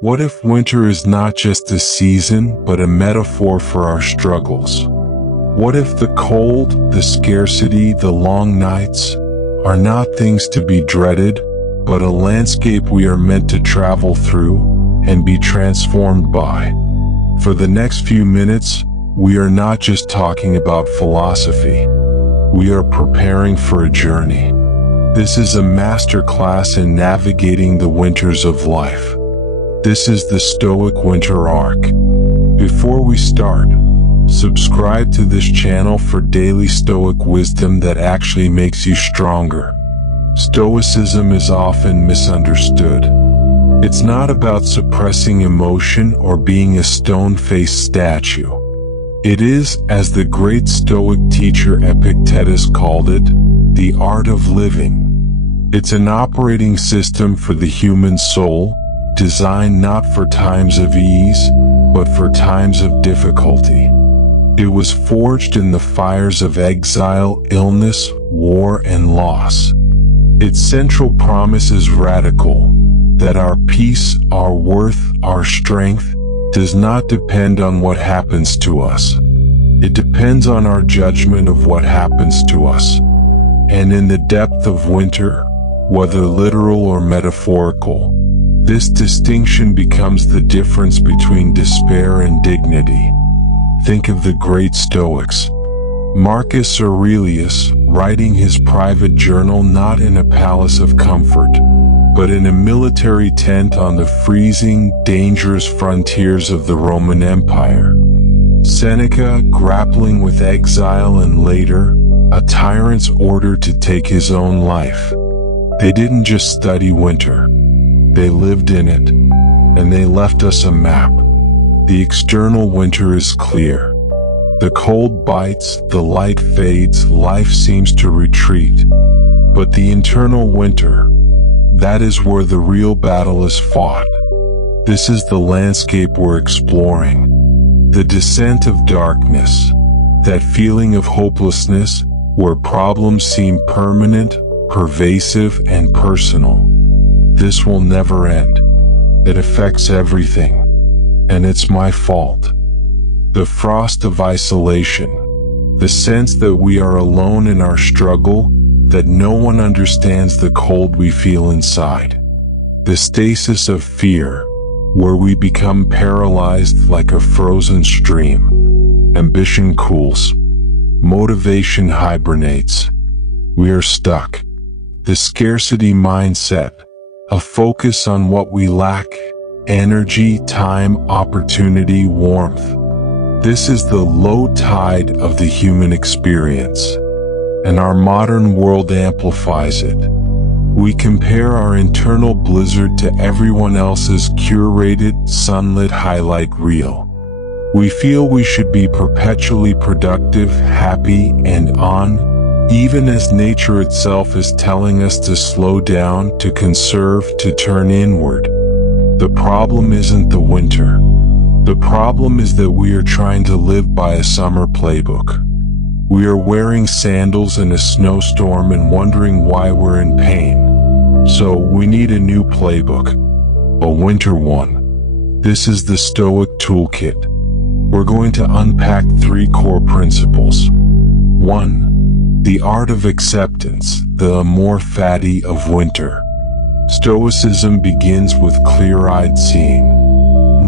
What if winter is not just a season, but a metaphor for our struggles? What if the cold, the scarcity, the long nights are not things to be dreaded, but a landscape we are meant to travel through and be transformed by? For the next few minutes, we are not just talking about philosophy. We are preparing for a journey. This is a masterclass in navigating the winters of life. This is the Stoic Winter Arc. Before we start, subscribe to this channel for daily Stoic wisdom that actually makes you stronger. Stoicism is often misunderstood. It's not about suppressing emotion or being a stone-faced statue. It is, as the great Stoic teacher Epictetus called it, the art of living. It's an operating system for the human soul, designed not for times of ease, but for times of difficulty. It was forged in the fires of exile, illness, war, and loss. Its central promise is radical, that our peace, our worth, our strength, does not depend on what happens to us. It depends on our judgment of what happens to us. And in the depth of winter, whether literal or metaphorical, this distinction becomes the difference between despair and dignity. Think of the great Stoics. Marcus Aurelius, writing his private journal not in a palace of comfort, but in a military tent on the freezing, dangerous frontiers of the Roman Empire. Seneca, grappling with exile and later, a tyrant's order to take his own life. They didn't just study winter. They lived in it, and they left us a map. The external winter is clear. The cold bites, the light fades, life seems to retreat. But the internal winter, that is where the real battle is fought. This is the landscape we're exploring. The descent of darkness, that feeling of hopelessness, where problems seem permanent, pervasive, and personal. This will never end. It affects everything. And it's my fault. The frost of isolation. The sense that we are alone in our struggle, that no one understands the cold we feel inside. The stasis of fear, where we become paralyzed like a frozen stream. Ambition cools. Motivation hibernates. We are stuck. The scarcity mindset. A focus on what we lack, energy, time, opportunity, warmth. This is the low tide of the human experience, and our modern world amplifies it. We compare our internal blizzard to everyone else's curated, sunlit highlight reel. We feel we should be perpetually productive, happy, and on, even as nature itself is telling us to slow down, to conserve, to turn inward. The problem isn't the winter. The problem is that we are trying to live by a summer playbook. We are wearing sandals in a snowstorm and wondering why we're in pain. So we need a new playbook. A winter one. This is the Stoic Toolkit. We're going to unpack 3 core principles. 1. The art of acceptance, the amor fati of winter. Stoicism begins with clear-eyed seeing.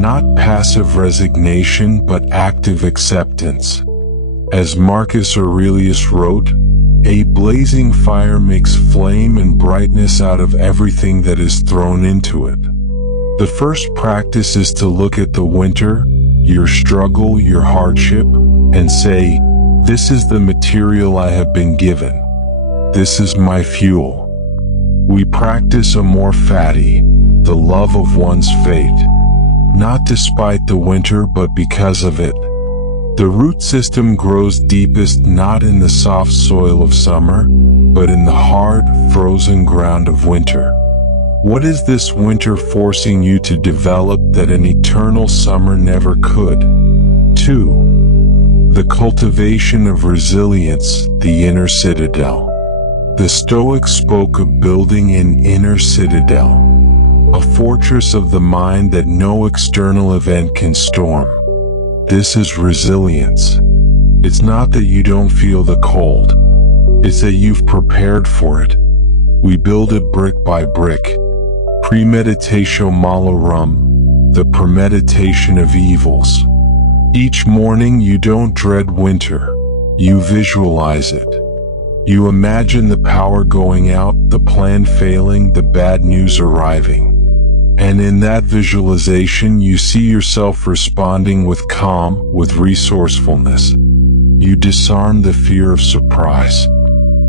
Not passive resignation, but active acceptance. As Marcus Aurelius wrote, a blazing fire makes flame and brightness out of everything that is thrown into it. The first practice is to look at the winter, your struggle, your hardship, and say, this is the material I have been given. This is my fuel. We practice amor fati, the love of one's fate, not despite the winter but because of it. The root system grows deepest not in the soft soil of summer, but in the hard, frozen ground of winter. What is this winter forcing you to develop that an eternal summer never could? 2. The cultivation of resilience, the inner citadel. The Stoics spoke of building an inner citadel. a fortress of the mind that no external event can storm. This is resilience. It's not that you don't feel the cold. It's that you've prepared for it. We build it brick by brick. Premeditatio malorum, the premeditation of evils. Each morning you don't dread winter. You visualize it. You imagine the power going out, the plan failing, the bad news arriving. And in that visualization you see yourself responding with calm, with resourcefulness. You disarm the fear of surprise,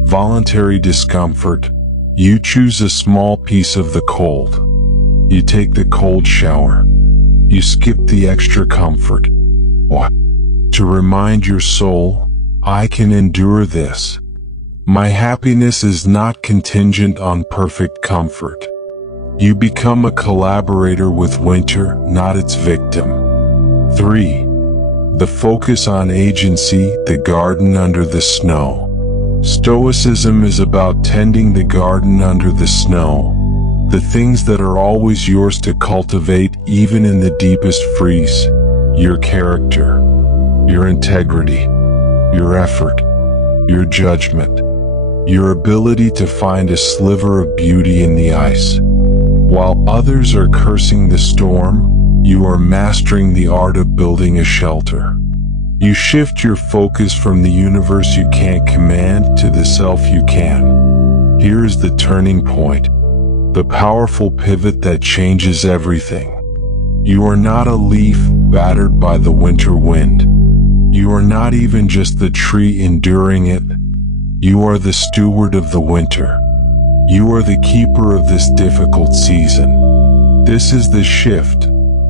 voluntary discomfort. You choose a small piece of the cold. You take the cold shower. You skip the extra comfort. What? To remind your soul, I can endure this. My happiness is not contingent on perfect comfort. You become a collaborator with winter, not its victim. 3. The focus on agency, the garden under the snow. Stoicism is about tending the garden under the snow, the things that are always yours to cultivate even in the deepest freeze. Your character, your integrity, your effort, your judgment, your ability to find a sliver of beauty in the ice. While others are cursing the storm, you are mastering the art of building a shelter. You shift your focus from the universe you can't command to the self you can. Here is the turning point, the powerful pivot that changes everything. You are not a leaf battered by the winter wind. You are not even just the tree enduring it. You are the steward of the winter. You are the keeper of this difficult season. This is the shift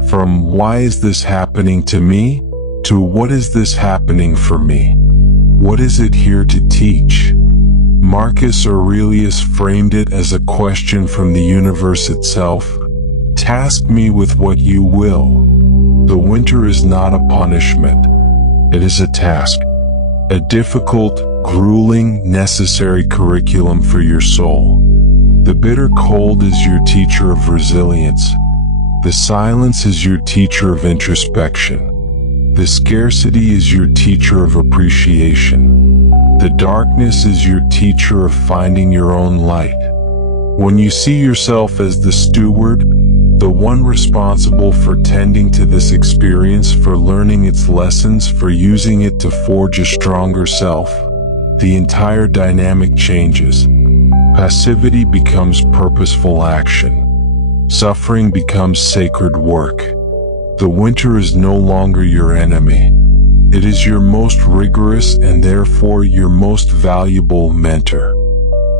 from why is this happening to me to what is this happening for me? What is it here to teach? Marcus Aurelius framed it as a question from the universe itself. Task me with what you will. The winter is not a punishment. It is a task. A difficult, grueling, necessary curriculum for your soul. The bitter cold is your teacher of resilience. The silence is your teacher of introspection. The scarcity is your teacher of appreciation. The darkness is your teacher of finding your own light. When you see yourself as the steward, the one responsible for tending to this experience, for learning its lessons, for using it to forge a stronger self, the entire dynamic changes. Passivity becomes purposeful action. Suffering becomes sacred work. The winter is no longer your enemy. It is your most rigorous and therefore your most valuable mentor.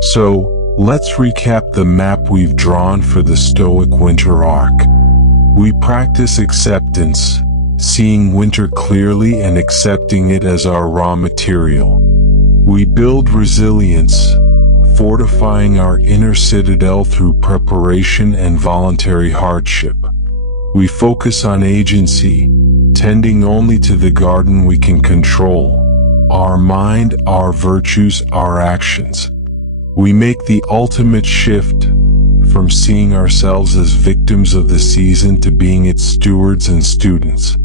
So, let's recap the map we've drawn for the Stoic Winter Arc. We practice acceptance, seeing winter clearly and accepting it as our raw material. We build resilience, fortifying our inner citadel through preparation and voluntary hardship. We focus on agency, tending only to the garden we can control, our mind, our virtues, our actions. We make the ultimate shift from seeing ourselves as victims of the season to being its stewards and students.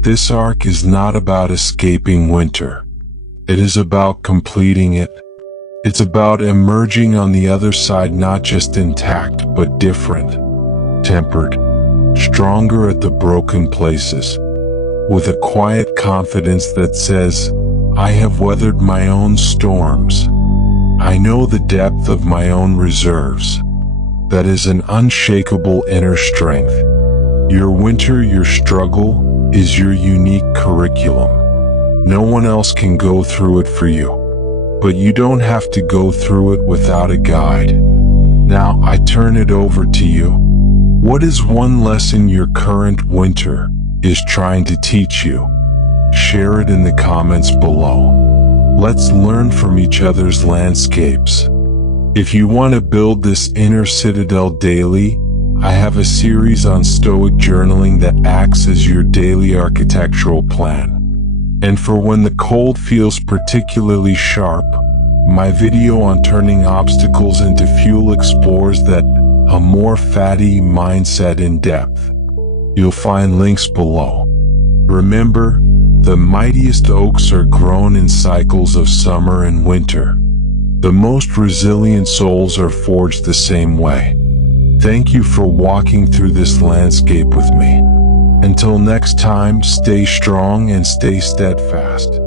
This arc is not about escaping winter. It is about completing it. It's about emerging on the other side not just intact but different, tempered, stronger at the broken places, with a quiet confidence that says, I have weathered my own storms. I know the depth of my own reserves. That is an unshakable inner strength. Your winter, your struggle, is your unique curriculum. No one else can go through it for you. But you don't have to go through it without a guide. Now I turn it over to you. What is one lesson your current winter is trying to teach you? Share it in the comments below. Let's learn from each other's landscapes. If you want to build this inner citadel daily, I have a series on Stoic journaling that acts as your daily architectural plan. And for when the cold feels particularly sharp, my video on turning obstacles into fuel explores that a more fatty mindset in depth. You'll find links below. Remember, the mightiest oaks are grown in cycles of summer and winter. The most resilient souls are forged the same way. Thank you for walking through this landscape with me. Until next time, stay strong and stay steadfast.